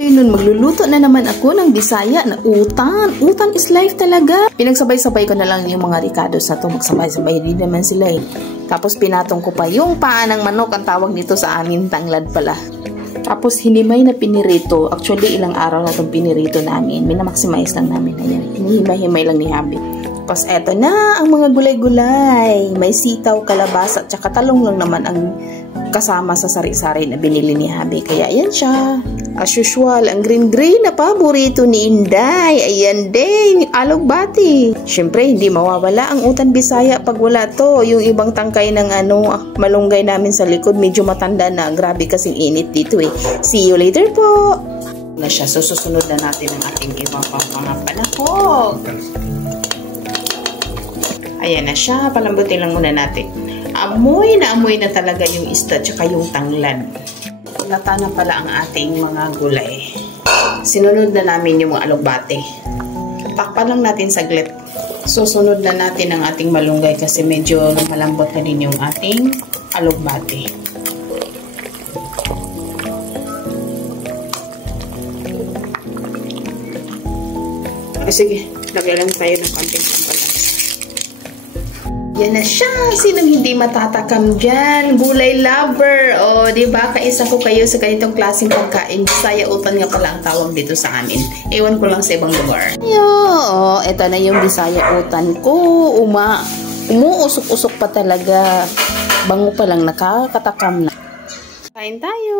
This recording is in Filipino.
Noon, magluluto na naman ako ng Bisaya na utan. Utan is life talaga. Pinagsabay-sabay ko na lang yung mga ricados na to. Magsabay-sabay din naman sila eh. Tapos pinatong ko pa yung paa ng manok. Ang tawag dito sa amin, tanglad pala. Tapos hinimay na pinirito. Actually, ilang araw na itong pinirito namin. Minamaximize lang namin. Ayan, hinihimay-himay lang ni Habi. Tapos eto na ang mga gulay-gulay. May sitaw, kalabasa, at saka talong lang naman ang kasama sa sari-sari na binili ni Habi. Kaya ayan siya. As usual, ang green-green na paborito ni Inday. Ayan din, alugbati. Siyempre, hindi mawawala ang utan Bisaya pag wala to. Yung ibang tangkay ng malunggay namin sa likod, medyo matanda na. Grabe kasing init dito eh. See you later po. Na siya, susunod na natin ang ating ibang mga panahog. Ayan na siya, palambutin lang muna natin. Amoy na talaga yung isda tsaka yung tanglad. Lata na pala ang ating mga gulay. Sinunod na namin yung mga alugbate. Takpan lang natin saglit. Susunod na natin ang ating malunggay kasi medyo malambot na din yung ating alugbate. Sige, lagyan lang tayo ng konting sampalasa. Yan na siya. Sinong hindi matatakam dyan? Gulay lover. O, diba? Kaisa ko kayo sa ganitong klaseng pagkain. Bisaya utan nga pala ang tawag dito sa amin. Ewan ko lang sa ibang lugar. Yo, eto na yung Bisaya utan ko. Umuusok-usok pa talaga. Bango pa lang nakakatakam na. Kain tayo.